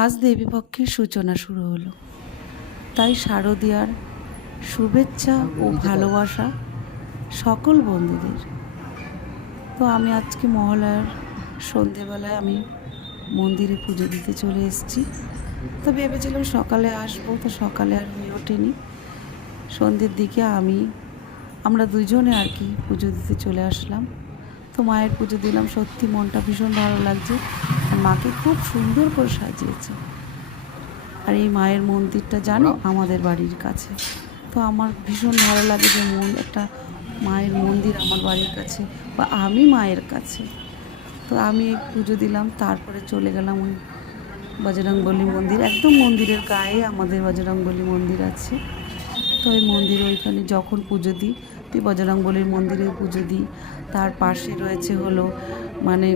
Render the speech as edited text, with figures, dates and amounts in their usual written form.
আজ দেবীপক্ষের সূচনা শুরু হলো, তাই শারদীয়ার শুভেচ্ছা ও ভালোবাসা সকল বন্ধুদের। তো আমি আজকে মহালয়ার সন্ধেবেলায় আমি মন্দিরে পুজো দিতে চলে এসেছি। তো ভেবেছিলাম সকালে আসবো, তো সকালে আর হয়ে ওঠেনি। সন্ধ্যের দিকে আমরা দুজনে আর কি পুজো দিতে চলে আসলাম। তো মায়ের পুজো দিলাম, সত্যি মনটা ভীষণ ভালো লাগছে। আর মাকে খুব সুন্দর করে সাজিয়েছে। আর এই মায়ের মন্দিরটা জানো আমাদের বাড়ির কাছে। তো আমার ভীষণ ভালো লাগে যে একটা মায়ের মন্দির আমার বাড়ির কাছে, বা আমি মায়ের কাছে। তো আমি পুজো দিলাম, তারপরে চলে গেলাম ওই বজরংবলী মন্দির। একদম মন্দিরের গায়ে আমাদের বজরংবলী মন্দির আছে। তো ওই মন্দিরে ওইখানে যখন পুজো দিই, তুই বজরংবলীর মন্দিরে পুজো দিই। তার পাশে রয়েছে হলো মানে